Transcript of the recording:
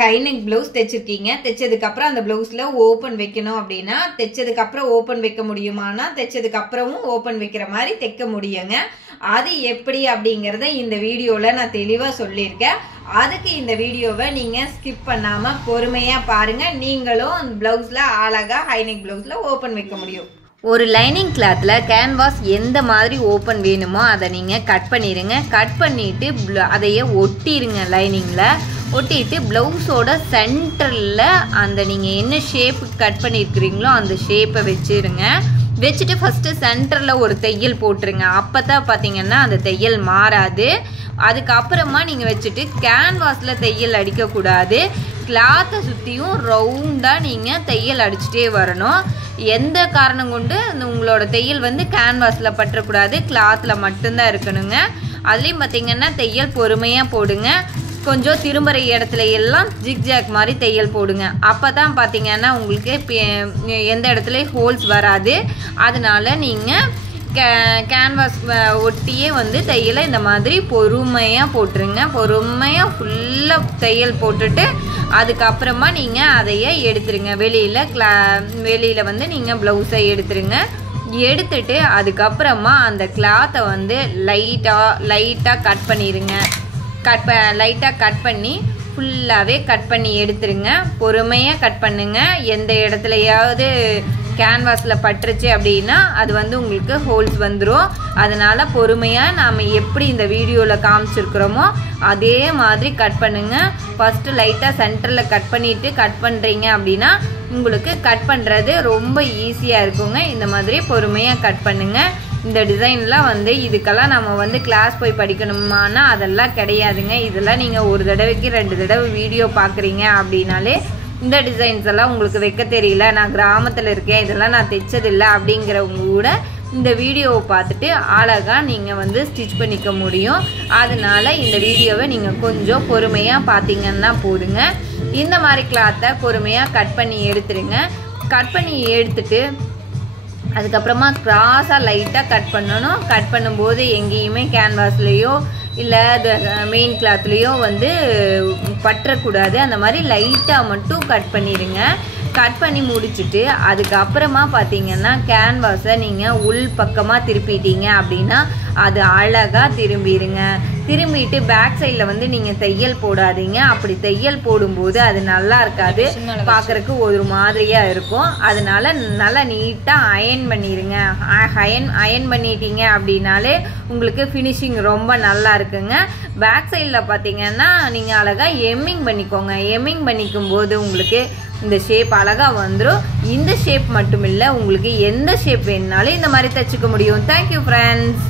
கை neck blouse தைச்சிருக்கீங்க. தைச்சதுக்கு அப்புறம் அந்த ப்ளவுஸ்ல open வைக்கணும் அப்படின்னா தைச்சதுக்கு அப்புறம் ஓப்பன் வைக்க முடியுமானா தைச்சதுக்கு அப்புறமும் ஓப்பன் வைக்கிற மாதிரி தைக்க முடியுங்க. அது எப்படி அப்படிங்கறத இந்த வீடியோல நான் தெளிவா சொல்லியிருக்கேன். அதுக்கு இந்த வீடியோவை நீங்க ஸ்கிப் பண்ணாம பொறுமையா பாருங்க. நீங்களும் அந்த ப்ளவுஸ்ல அழகா ஹை நெக் ப்ளவுஸ்ல ஓப்பன் வைக்க முடியும். ஒரு லைனிங் கிளாத்ல கேன்வாஸ் எந்த மாதிரி ஓப்பன் வேணுமோ அதை நீங்கள் கட் பண்ணிடுங்க. கட் பண்ணிவிட்டு அதையே ஒட்டிடுங்க. லைனிங்கில் ஒட்டிட்டு ப்ளவுஸோட சென்டரில் அந்த நீங்கள் என்ன ஷேப்பு கட் பண்ணியிருக்கிறீங்களோ அந்த ஷேப்பை வச்சுருங்க. வச்சுட்டு ஃபஸ்ட்டு சென்டரில் ஒரு தையல் போட்டுருங்க. அப்போ தான் பார்த்தீங்கன்னா அந்த தையல் மாறாது. அதுக்கப்புறமா நீங்கள் வச்சுட்டு கேன்வாஸில் தையல் அடிக்கக்கூடாது. கிளாத்தை சுற்றியும் ரவுண்டாக நீங்கள் தையல் அடிச்சுட்டே வரணும். எந்த காரணம் கொண்டு உங்களோட தையல் வந்து கேன்வாஸில் பற்றக்கூடாது, கிளாத்தில் மட்டும்தான் இருக்கணுங்க. அதுலேயும் பார்த்தீங்கன்னா தையல் பொறுமையாக போடுங்க. கொஞ்சம் திரும்புகிற இடத்துல எல்லாம் ஜிக்ஜாக் மாதிரி தையல் போடுங்க. அப்போ தான் பார்த்தீங்கன்னா உங்களுக்கு எந்த இடத்துலையும் ஹோல்ஸ் வராது. அதனால நீங்கள் கேன்வாஸ் ஒட்டியே வந்து தையலை இந்த மாதிரி பொறுமையாக போட்டுருங்க. பொறுமையாக ஃபுல்லாக தையல் போட்டுட்டு அதுக்கப்புறமா நீங்கள் அதையே எடுத்துருங்க. வெளியில் வந்து நீங்கள் ப்ளவுஸை எடுத்துருங்க. எடுத்துட்டு அதுக்கப்புறமா அந்த கிளாத்தை வந்து லைட்டாக கட் பண்ணிடுங்க. லைட்டாக கட் பண்ணி ஃபுல்லாகவே கட் பண்ணி எடுத்துருங்க. பொறுமையாக கட் பண்ணுங்க. எந்த இடத்துலையாவது கேன்வாஸில் பட்டுருச்சு அப்படின்னா அது வந்து உங்களுக்கு ஹோல்ஸ் வந்துடும். அதனால் பொறுமையாக நாம் எப்படி இந்த வீடியோவில் காமிச்சிருக்கிறோமோ அதே மாதிரி கட் பண்ணுங்கள். ஃபஸ்ட்டு லைட்டாக சென்டரில் கட் பண்ணிவிட்டு கட் பண்ணுறீங்க அப்படின்னா உங்களுக்கு கட் பண்ணுறது ரொம்ப ஈஸியாக இருக்குங்க. இந்த மாதிரி பொறுமையாக கட் பண்ணுங்கள். இந்த டிசைன்லாம் வந்து இதுக்கெல்லாம் நம்ம வந்து கிளாஸ் போய் படிக்கணுமானா அதெல்லாம் கிடையாதுங்க. இதெல்லாம் நீங்கள் ஒரு தடவைக்கு 2 தடவை வீடியோ பார்க்குறீங்க அப்படின்னாலே இந்த டிசைன்ஸ் எல்லாம் உங்களுக்கு வைக்க தெரியல, நான் கிராமத்தில் இருக்கேன், இதெல்லாம் நான் தைச்சதில்லை அப்படிங்கிறவங்க கூட இந்த வீடியோவை பார்த்துட்டு அழகாக நீங்கள் வந்து ஸ்டிச் பண்ணிக்க முடியும். அதனால இந்த வீடியோவை நீங்கள் கொஞ்சம் பொறுமையாக பார்த்தீங்கன்னா போதுங்க. இந்த மாதிரி கிளாத்தை பொறுமையாக கட் பண்ணி எடுத்துருங்க. கட் பண்ணி எடுத்துட்டு அதுக்கப்புறமா கிராஸாக லைட்டாக கட் பண்ணணும். கட் பண்ணும்போது எங்கேயுமே கேன்வாஸ்லேயோ இல்லை மெயின் கிளாத்லேயோ வந்து பற்றக்கூடாது. அந்த மாதிரி லைட்டாக மட்டும் கட் பண்ணிடுங்க. கட் பண்ணி முடிச்சுட்டு அதுக்கப்புறமா பார்த்தீங்கன்னா கேன்வாஸை நீங்கள் உள் பக்கமாக திருப்பிட்டீங்க அப்படின்னா அது அழகாக திரும்பிடுங்க. திரும்பிட்டு பேக் சைடில் வந்து நீங்கள் தையல் போடாதீங்க. அப்படி தையல் போடும்போது அது நல்லா இருக்காது, பார்க்குறக்கு ஒரு மாதிரியாக இருக்கும். அதனால நல்லா நீட்டாக அயன் பண்ணிடுங்க. அயன் பண்ணிட்டீங்க அப்படின்னாலே உங்களுக்கு ஃபினிஷிங் ரொம்ப நல்லா இருக்குங்க. பேக் சைடில் பார்த்தீங்கன்னா நீங்கள் அழகாக எம்மிங் பண்ணிக்கோங்க. எம்மிங் பண்ணிக்கும் போது உங்களுக்கு இந்த ஷேப் அழகாக வந்துடும். இந்த ஷேப் மட்டும் இல்லை, உங்களுக்கு எந்த ஷேப் வேணுனாலும் இந்த மாதிரி தைச்சிக்க முடியும். Thank you friends.